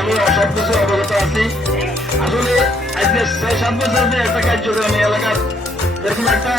আমি সব কিছু অবগত আছি। আসলে আজকে 6-7 বছর একটা কাজ করে আমি এলাকার এরকম একটা